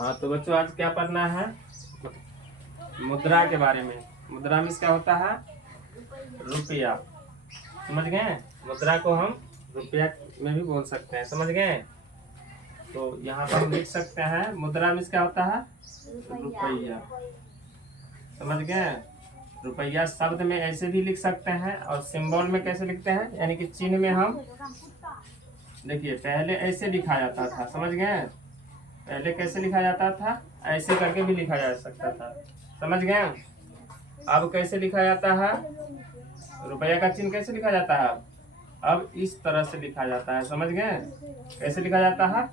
हाँ तो बच्चों आज क्या पढ़ना है? मुद्रा के बारे में। मुद्रा में क्या होता है? रुपया। समझ गए? मुद्रा को हम रुपया में भी बोल सकते हैं। समझ गए? तो यहाँ पर हम लिख सकते हैं मुद्रा में क्या होता है? रुपया। समझ गए? रुपया शब्द में ऐसे भी लिख सकते हैं और सिंबल में कैसे लिखते हैं, यानी कि चिन्ह में हम देखिए पहले ऐसे लिखा जाता था। समझ गए? पहले कैसे लिखा जाता था? ऐसे करके भी लिखा जा सकता था। समझ गए? अब कैसे लिखा जाता है? रुपया का चिन्ह कैसे लिखा जाता है? अब इस तरह से लिखा जाता है। समझ गए? कैसे लिखा जाता है?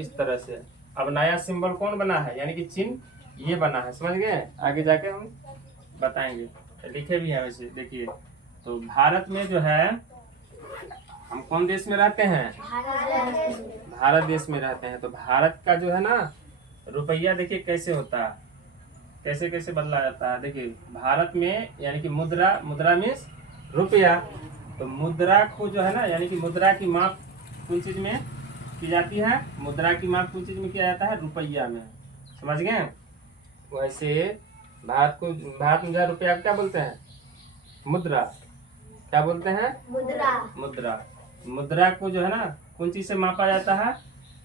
इस तरह से। अब नया सिंबल कौन बना है, यानी कि चिन्ह ये बना है। समझ गए? आगे जाके हम बताएंगे, लिखे भी है वैसे। देखिए तो भारत में जो है, हम कौन देश में रहते हैं? भारत देश में रहते हैं। तो भारत का जो है ना रुपया, देखिए कैसे होता है, कैसे कैसे बदला जाता है। देखिए भारत में यानी कि मुद्रा, मुद्रा मीन्स रुपया। तो मुद्रा को जो है ना, यानी कि मुद्रा की माप कौन चीज में की जाती है? मुद्रा की माप कौन चीज में किया जाता है? रुपया में। समझ गए? वैसे भारत में जो रुपया क्या बोलते हैं? मुद्रा। क्या बोलते हैं? मुद्रा। मुद्रा। मुद्रा को जो है ना कौन चीज से मापा जाता है?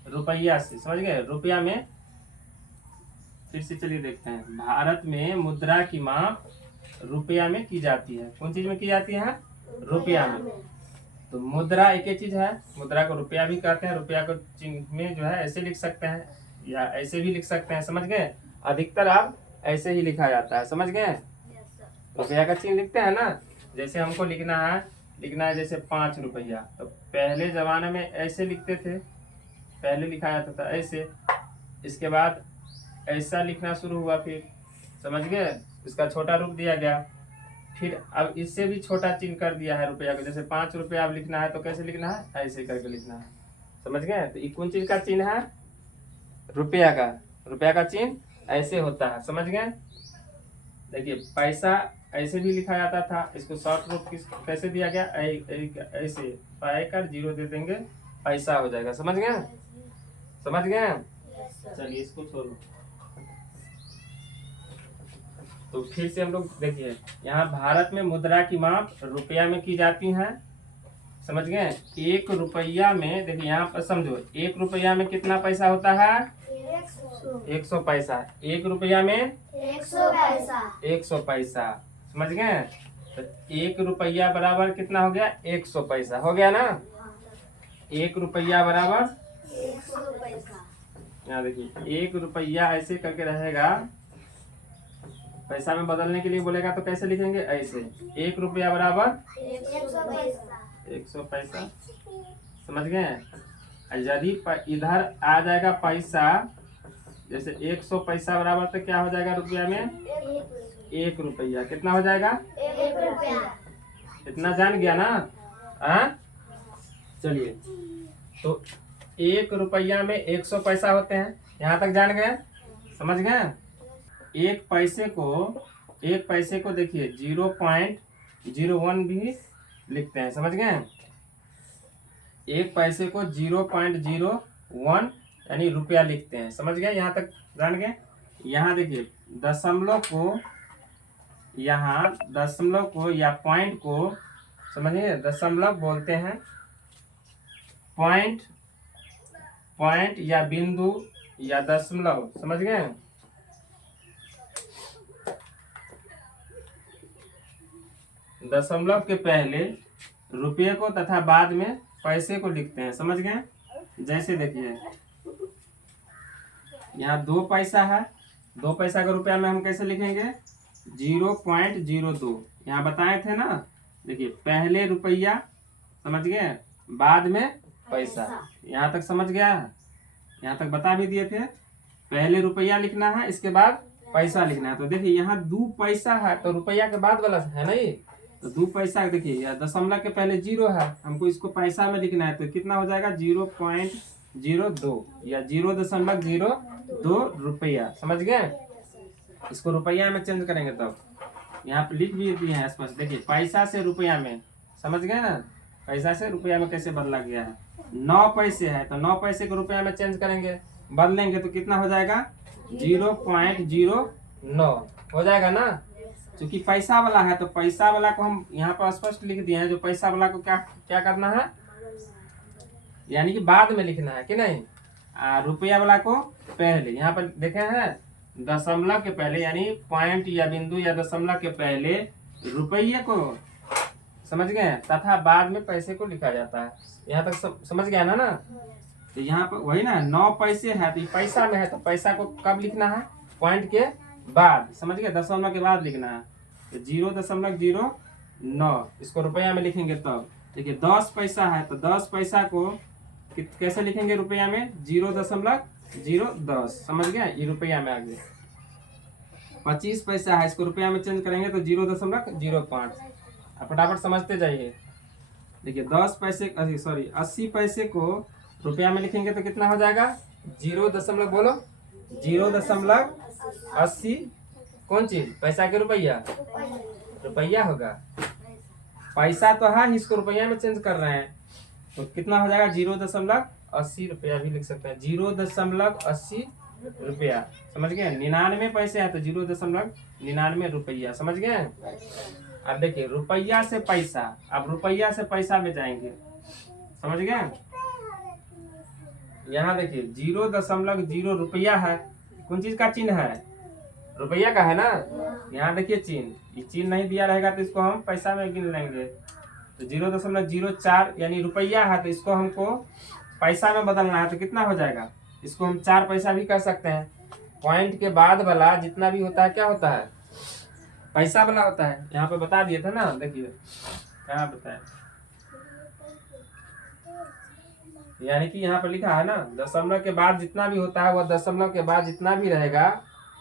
रुपया से। समझ गए? रुपया में। फिर से चलिए देखते हैं। भारत में मुद्रा की माप रुपया में की जाती है। कौन चीज में की जाती है? रुपया में। तो मुद्रा एक ही चीज है। मुद्रा को रुपया भी कहते हैं। रुपया को चिन्ह में जो है ऐसे लिख सकते हैं या ऐसे भी लिख सकते हैं। समझ गए? अधिकतर आप ऐसे ही लिखा जाता है। समझ गए? रुपया का चिन्ह लिखते हैं ना, जैसे हमको लिखना है जैसे 5 रुपया। तो पहले जमाने में ऐसे लिखते थे, पहले लिखा जाता था ऐसे। इसके बाद ऐसा लिखना शुरू हुआ। फिर समझ गए? इसका छोटा रूप दिया गया। फिर अब इससे भी छोटा चिन्ह कर दिया है रुपया को। जैसे 5 रुपया अब लिखना है तो कैसे लिखना है? ऐसे करके लिखना है। समझ गए? तो ये कौन चीज का चिन्ह है? रुपया का। रुपया का चिन्ह ऐसे होता है। समझ गए? देखिए पैसा ऐसे भी लिखा जाता था। इसको शॉर्ट रूप कैसे दिया गया? ऐसे पाए कर जीरो दे देंगे, पैसा हो जाएगा। समझ गए? समझ गए? चलिए इसको छोड़ो। तो फिर से हम लोग देखिए, यहाँ भारत में मुद्रा की माप रुपया में की जाती है। समझ गए? 1 रुपया में देखिए, यहाँ पर समझो 1 रुपया में कितना पैसा होता है? 100 पैसा। 1 रुपया में 100 पैसा। 100 पैसा। समझ गए? तो 1 रुपया बराबर कितना हो गया? 100 पैसा हो गया ना। 1 रुपया बराबर 100 पैसा। यहाँ देखिए 1 रुपया ऐसे करके रहेगा। पैसा में बदलने के लिए बोलेगा तो कैसे लिखेंगे? ऐसे। 1 रुपया बराबर 100 पैसा। 100 पैसा। समझ गए? यदि इधर आ जाएगा पैसा, जैसे 100 पैसा बराबर तो क्या हो जाएगा रुपया में? 1 रुपया। कितना हो जाएगा? 1 रुपया। इतना जान गया ना? चलिए तो 1 रुपया में 100 पैसा होते हैं। यहाँ तक जान गए? समझ गए? एक पैसे को देखिए 0.01 भी लिखते हैं। समझ गए? एक पैसे को 0.01 यानी रुपया लिखते हैं। समझ गए? यहाँ तक जान गए? यहाँ देखिए दशमलव को या पॉइंट को, समझिए दशमलव बोलते हैं, पॉइंट या बिंदु या दशमलव। समझ गए? दशमलव के पहले रुपये को तथा बाद में पैसे को लिखते हैं। समझ गए? जैसे देखिए यहाँ 2 पैसा है। 2 पैसा का रुपया में हम कैसे लिखेंगे? 0.02। यहाँ बताए थे ना। देखिए पहले रुपया, समझ गए, बाद में पैसा। यहाँ तक समझ गया? यहाँ तक बता भी दिए थे। पहले रुपया लिखना है, इसके बाद पैसा लिखना है। तो देखिए यहाँ 2 पैसा है तो रुपया के बाद वाला है ना ये। तो 2 पैसा देखिए, या दशमलव के पहले 0 है, हमको इसको पैसा में लिखना है। तो कितना हो जाएगा? 0.02 या 0.02 रुपया। समझ गए? इसको रुपया में चेंज करेंगे तब। यहाँ पे लिख भी दिए हैं स्पष्ट। देखिए पैसा से रुपया में। समझ गए ना? पैसा से रुपया में कैसे बदला गया है। 9 पैसे है तो 9 पैसे को रुपया में चेंज करेंगे। बदलेंगे तो कितना हो जाएगा 0.09 हो जाएगा ना। क्योंकि पैसा वाला है तो पैसा वाला को हम यहाँ पर स्पष्ट लिख दिए हैं। जो पैसा वाला को क्या क्या करना है, यानी कि बाद में लिखना है कि नहीं। रुपया वाला को पहले, यहाँ पर देखे हैं दशमलव के पहले, यानी पॉइंट या बिंदु या दशमलव के पहले रुपये को, समझ गए, तथा बाद में पैसे को लिखा जाता है। यहाँ तक समझ गया ना। तो यहाँ पर वही ना 9 पैसे है तो ये पैसा में है तो पैसा को कब लिखना है, पॉइंट के बाद, समझ गए, दशमलव के बाद लिखना है। तो 0.09 इसको रुपया में लिखेंगे तब। देखिए 10 पैसा है तो 10 पैसा को कैसे लिखेंगे रुपया में, 0.010, समझ गए, ये रुपया में आ गया। 25 पैसा है, इसको रुपया में चेंज करेंगे तो 0.05। आप फटाफट समझते जाइए। देखिए 10 पैसे, सॉरी 80 पैसे को रुपया में लिखेंगे तो कितना हो जाएगा, 0.80 कौन चीज, पैसा के रुपया, रुपया होगा। पैसा तो है, इसको रुपया में चेंज कर रहे हैं तो कितना हो जाएगा 0.80 रुपया भी लिख सकते हैं, 0.80 रुपया, समझ गए। 99 पैसे है तो 0.99 रुपया, समझ गए। अब देखिए रुपया से पैसा, अब रुपया से पैसा में जाएंगे, समझ गए। यहाँ देखिए 0.0 रुपया है, कौन चीज का चिन्ह है, रुपया का है ना। यहाँ देखिए चिन्ह, ये चिन्ह नहीं दिया रहेगा तो इसको हम पैसा में गिन लेंगे। तो 0.04 यानी रुपया है तो इसको हमको पैसा में बदलना है तो कितना हो जाएगा, इसको हम 4 पैसा भी कह सकते हैं। पॉइंट के बाद वाला जितना भी होता है क्या होता है, पैसा वाला होता है। यहाँ पे बता दिए थे ना, देखिए क्या बताए, यानी कि यहाँ पर लिखा है ना दशमलव के बाद जितना भी होता है वह दशमलव के बाद जितना भी रहेगा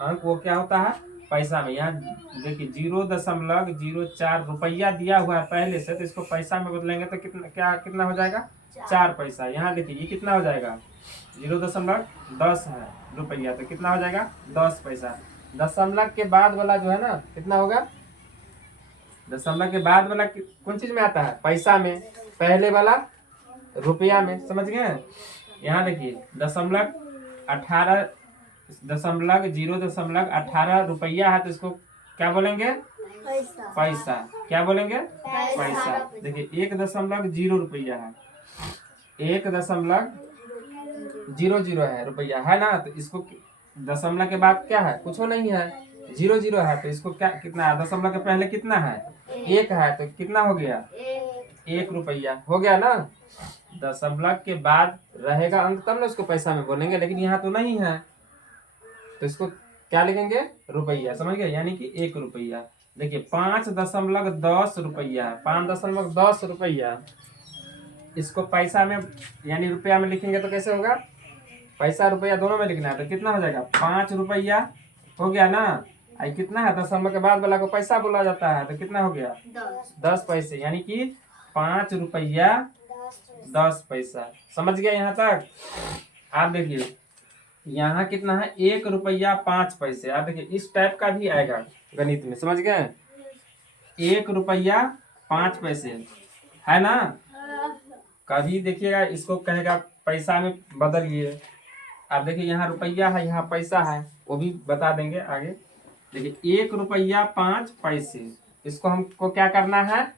अंक वो क्या होता है, पैसा में। यहाँ देखिए 0.04 रुपया दिया हुआ है पहले से, तो इसको पैसा में बदलेंगे तो कितना हो जाएगा, 4 पैसा। यहाँ देखिए ये कितना हो जाएगा, 0.10 है रुपया तो कितना हो जाएगा 10 पैसा। दशमलव के बाद वाला जो है ना कितना होगा, दशमलव के बाद वाला कौन चीज में आता है, पैसा में, पहले वाला रुपया में, समझ गए। यहाँ देखिए 0.18 रुपया है तो इसको क्या बोलेंगे, पैसा। क्या बोलेंगे, पैसा। देखिए 1.0 रुपया है, 1.00 है रुपया, है ना। तो इसको दशमलव के बाद क्या है, कुछ नहीं है, 0 है तो इसको क्या कितना है, दशमलव के पहले कितना है, 1 है तो कितना हो गया, 1 रुपया हो गया ना। दशमलव के बाद रहेगा अंक तब ना उसको पैसा में बोलेंगे, लेकिन यहाँ तो नहीं है तो इसको क्या लिखेंगे, रुपया, समझ गए, यानी कि 1 रुपया। देखिए 5.10 रुपया, 5.10 रुपया, इसको पैसा में यानी रुपया में लिखेंगे तो कैसे होगा, पैसा रुपया दोनों में लिखना है तो कितना हो जाएगा, 5 रुपया हो गया ना। आई कितना है, दशमलव के बाद वाला को पैसा बोला जाता है तो कितना हो गया 10 पैसे, यानी कि 5 रुपया 10 पैसा, समझ गया यहाँ तक। आप देखिए यहाँ कितना है, 1 रुपया 5 पैसे। आप देखिए इस टाइप का भी आएगा गणित में, समझ गए, 1 रुपया 5 पैसे है ना। कभी देखिएगा इसको कहेगा पैसा में बदलिए। आप देखिए यहाँ रुपया है, यहाँ पैसा है, वो भी बता देंगे आगे। देखिए 1 रुपया 5 पैसे, इसको हमको क्या करना है,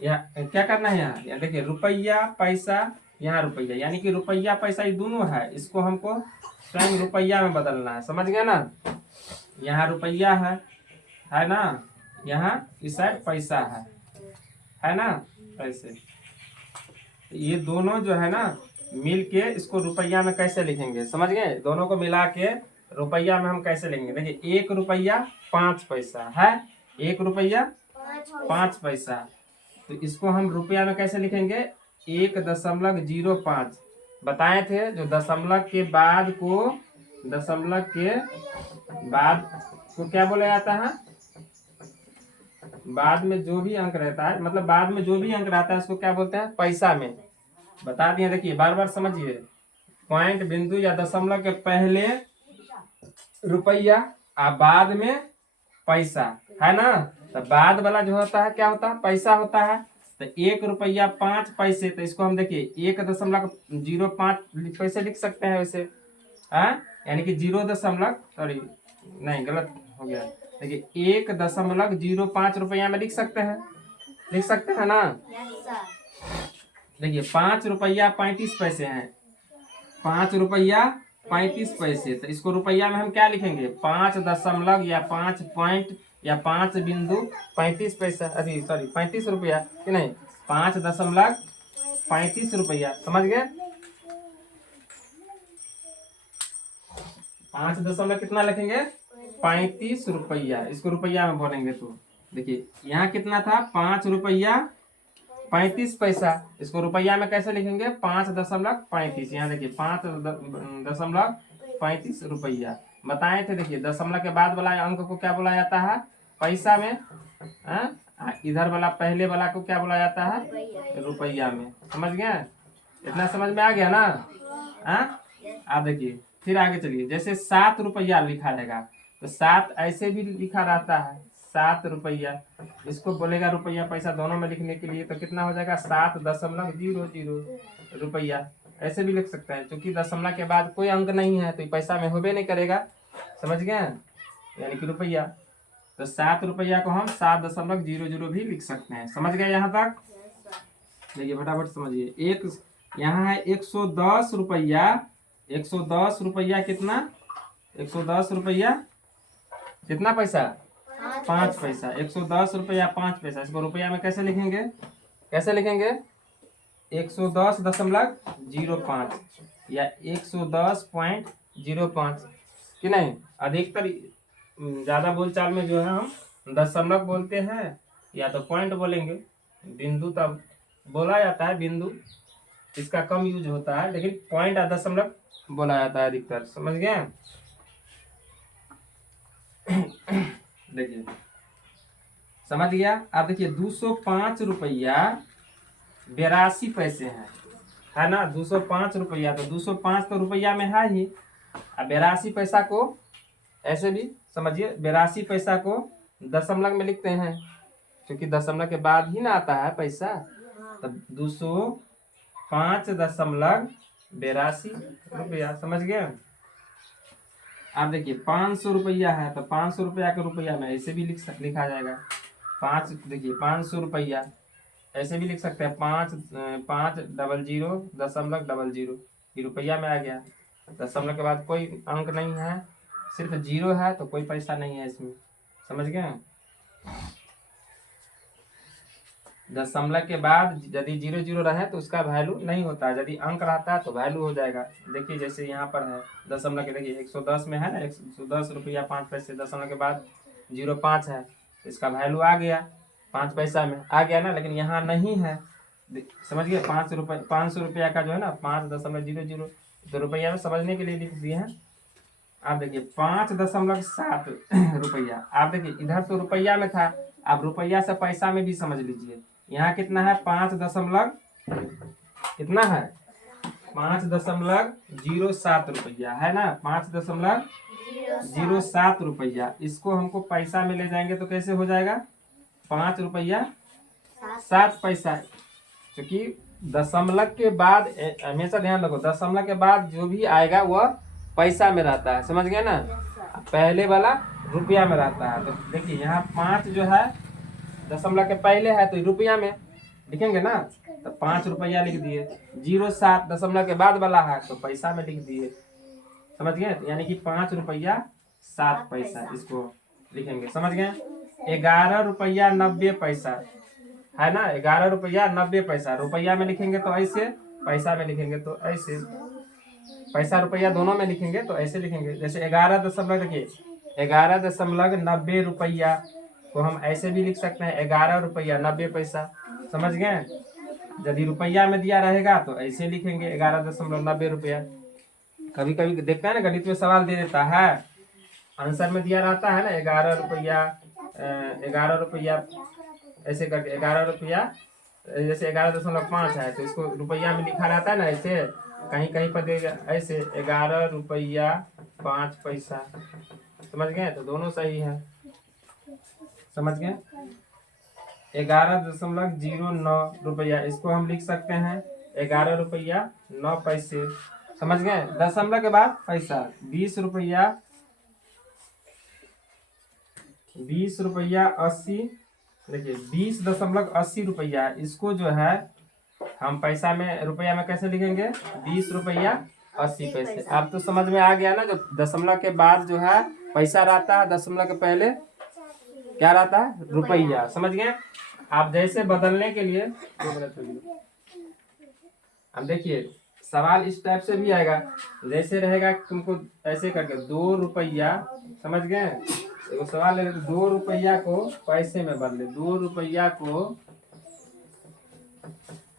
क्या करना है यहाँ देखिए रुपया पैसा, यहाँ रुपया, यानी कि रुपया पैसा ये दोनों है, इसको हमको स्वयं रुपया में बदलना है, समझ गए ना। यहाँ रुपया है ना, यहाँ इस साइड पैसा है ना, ऐसे ये दोनों जो है ना मिल के इसको रुपया में कैसे लिखेंगे, समझ गए। दोनों को मिला के रुपया में हम कैसे लिखेंगे, देखिए 1 रुपया 5 पैसा है, 1 रुपया 5 पैसा, तो इसको हम रुपया में कैसे लिखेंगे, 1.05 बताए थे। जो दशमलव के बाद को क्या बोला जाता है, बाद में जो भी अंक रहता है, मतलब बाद में जो भी अंक रहता है उसको क्या बोलते हैं, पैसा में। बता दिए, देखिए बार बार समझिए, पॉइंट बिंदु या दशमलव के पहले रुपया और बाद में पैसा, है ना। तो बाद वाला जो होता है क्या होता है, पैसा होता है। तो 1 रुपया 5 पैसे, तो इसको हम देखिए 1.05 पैसे लिख सकते हैं वैसे, हाँ, यानी कि 0 सॉरी नहीं गलत हो गया, देखिए 1.05 रुपया में लिख सकते हैं ना। Yes sir. देखिए 5 रुपया 35 पैसे हैं, 5 रुपया 35 पैसे, तो इसको रुपया में हम क्या लिखेंगे, 5 दशमलव या 5 पॉइंट या 5.35 पैसा, अरे सॉरी 35 रुपया कि नहीं, 5.35 रुपया, समझ गए। 5 दशमलव कितना लिखेंगे, 35 रुपया, इसको रुपया में बोलेंगे तो देखिए यहाँ कितना था, 5 रुपया 35 पैसा, इसको रुपया में कैसे लिखेंगे, 5.35, यहाँ देखिए 5.35 रुपया बताए थे। देखिए दशमलव के बाद वाला अंक को क्या बोला जाता है, पैसा में, इधर वाला पहले वाला को क्या बोला जाता है, रुपया में, समझ गए, इतना समझ में आ गया ना। आप देखिए फिर आगे चलिए, जैसे 7 रुपया लिखा रहेगा तो 7 ऐसे भी लिखा रहता है, 7 रुपया, इसको बोलेगा रुपया पैसा दोनों में लिखने के लिए तो कितना हो जाएगा, 7.00 रुपया, ऐसे भी लिख सकते हैं, क्योंकि दशमलव के बाद कोई अंक नहीं है तो पैसा में होबे नहीं करेगा, समझ गए, यानी कि रुपया। तो 7 रुपया को हम 7.00 भी लिख सकते हैं, समझ गए यहाँ तक। देखिए फटाफट समझिए, एक यहाँ है 110 रुपया, 110 रुपया कितना, 110 रुपया कितना पैसा, 5 पैसा, 110 रुपया 5 पैसा, इसको रुपया में कैसे लिखेंगे, 110.05 या 110.05 कि नहीं। अधिकतर ज्यादा बोलचाल में जो है हम दशमलव बोलते हैं या तो पॉइंट बोलेंगे, बिंदु तब बोला जाता है, बिंदु इसका कम यूज होता है, लेकिन पॉइंट या दशमलव बोला जाता है अधिकतर, समझ गए। देखिए समझ गया। आप देखिए 205 रुपया 82 पैसे है ना, 205 रुपया, तो 205 तो रुपया में है ही, अब 82 पैसा को ऐसे भी समझिए, 82 पैसा को दशमलव में लिखते हैं, क्योंकि दशमलव के बाद ही ना आता है पैसा, तब 205.82 रुपया, समझ गए। आप देखिए 500 रुपया है तो 500 रुपया के रुपया में ऐसे भी लिखा जाएगा, 5 देखिए 500 रुपया ऐसे भी लिख सकते हैं, 5.00 ये रुपया में आ गया, दशमलव के बाद कोई अंक नहीं है, सिर्फ 0 है तो कोई पैसा नहीं है इसमें, समझ गए। दशमलव के बाद यदि 0 रहे तो उसका वैल्यू नहीं होता है, यदि अंक रहता है तो वैल्यू हो जाएगा। देखिए जैसे यहाँ पर है दशमलव के, देखिए 110 में है ना, 110 रुपया 5 पैसे, दशमलव के बाद 0.5 है, इसका वैल्यू आ गया 5 पैसा में आ गया ना, लेकिन यहाँ नहीं है, समझ गए। 500 रुपया का जो है ना 5.00 तो रुपया में समझने के लिए लिख दिए हैं। आप देखिए 5.7 रुपया, आप देखिए इधर तो रुपया में था, आप रुपया से पैसा में भी समझ लीजिए, यहाँ कितना है, 5 दशमलव कितना है, 5.07 रुपया है ना, 5.07 रुपया, इसको हमको पैसा में ले जाएंगे तो कैसे हो जाएगा, 5 रुपया 7 पैसा, क्योंकि दशमलव के बाद हमेशा ध्यान रखो, दशमलव के बाद जो भी आएगा वह पैसा में रहता है, समझ गए ना, पहले वाला रुपया में रहता है। तो देखिए यहाँ 5 जो है दशमलव के पहले है तो रुपया में लिखेंगे ना, तो 5 रुपया लिख दिए, 0.7 दशमलव के बाद वाला है तो पैसा में लिख दिए, समझ गए, यानी कि 5 रुपया 7 पैसा इसको लिखेंगे, समझ गए। 11 रुपया 90 पैसा है ना, 11 रुपया 90 पैसा, रुपया में लिखेंगे तो ऐसे, पैसा में लिखेंगे तो ऐसे, पैसा रुपया दोनों में लिखेंगे तो ऐसे लिखेंगे, जैसे 11 दशमलव, देखिए 11.90 रुपया को हम ऐसे भी लिख सकते हैं, 11 रुपया 90 पैसा, समझ गए। यदि रुपया में दिया रहेगा तो ऐसे लिखेंगे 11.90 रुपया। कभी कभी देखते हैं ना गणित में सवाल दे देता है, आंसर में दिया रहता है ना 11 रुपया ऐसे करके, 11 रुपया जैसे 11.5 है तो इसको रुपया में लिखा रहता है ना ऐसे, कहीं कहीं पर देगा ऐसे 11 रुपया 5 पैसा, समझ गए, तो दोनों सही है, समझ गए। 11.09 रुपया, इसको हम लिख सकते हैं 11 रुपया 9 पैसे। समझ गए? दशमलव के बाद पैसा 20 रुपया 80। देखिए 20.80 रुपया, इसको जो है हम पैसा में रुपया में कैसे लिखेंगे? 20 रुपया 80 पैसे। अब तो समझ में आ गया ना, जो दशमलव के बाद जो है पैसा रहता है, दशमलव के पहले क्या रहता है? रुपया। समझ गए? आप जैसे बदलने के लिए अब देखिए सवाल इस टाइप से भी आएगा, जैसे रहेगा तुमको ऐसे करके 2 रुपया, समझ गए? देखो सवाल है 2 रुपया को पैसे में बदले, 2 रुपया को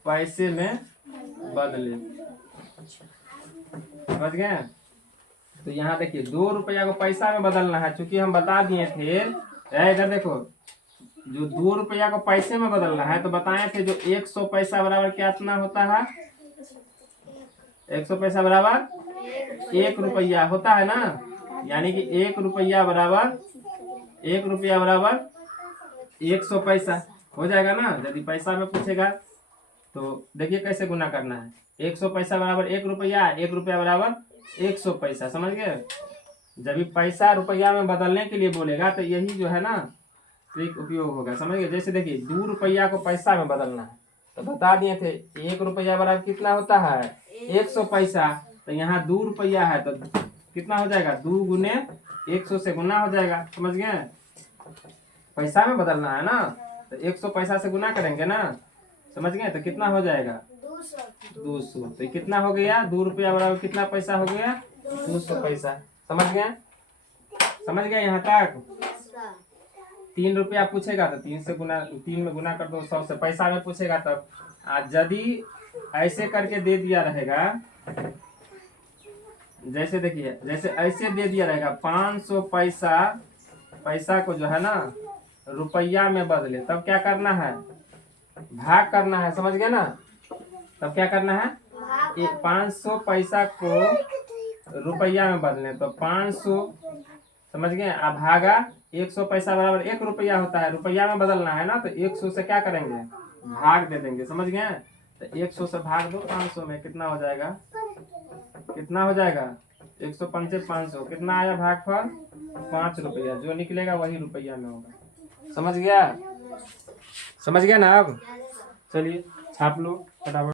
पैसे में बदले। समझ गए? तो यहाँ देखिए 2 रुपया को पैसा में बदलना है, चूंकि हम बता दिए थे। इधर देखो, जो 2 रुपया को पैसे में बदलना है तो बताए थे जो 100 पैसा बराबर कितना होता है? 100 पैसा बराबर 1 रुपया होता है ना। यानी कि 1 रुपया बराबर 100 पैसा हो जाएगा ना। यदि पैसा में पूछेगा तो देखिए कैसे गुना करना है। 100 पैसा बराबर 1 रुपया, 1 रुपया बराबर 100 पैसा। समझ गए? जब भी पैसा रुपया में बदलने के लिए बोलेगा तो यही जो है ना ट्रिक उपयोग होगा। समझ गए? जैसे देखिए 2 रुपया को पैसा में बदलना है तो बता दिए थे 1 रुपया बराबर कितना होता है? 100 पैसा। तो यहाँ 2 रुपया है तो कितना हो जाएगा? 2 गुने 100 से गुना हो जाएगा। समझ गए? पैसा में बदलना है ना तो 100 पैसा से गुना करेंगे ना। समझ गए? तो कितना हो जाएगा? 200। तो कितना हो गया? 2 रुपया बराबर कितना पैसा हो गया? 200 पैसा। समझ गए? समझ गए यहाँ तक? 3 रुपया पूछेगा तो 3 में गुना कर दो 100 से। पैसा में पूछेगा तब यदि ऐसे करके दे दिया रहेगा, जैसे देखिए जैसे ऐसे दे दिया रहेगा 500 पैसा को जो है ना रुपया में बदले, तब क्या करना है? भाग करना है। समझ गए ना? तब क्या करना है? 500 पैसा को रुपया में बदले तो 500, समझ गए? अब भागा 100 पैसा बराबर 1 रुपया होता है, रुपया में बदलना है ना तो 100 से क्या करेंगे? भाग दे देंगे। समझ गए? तो 100 से भाग दो 500 में, कितना हो जाएगा? कितना हो जाएगा? 100 पंचे 500, कितना आया भागफल? 5 रुपया। जो निकलेगा वही रुपया में होगा। समझ गया? समझ गया ना? अब चलिए छाप लो फटाफट।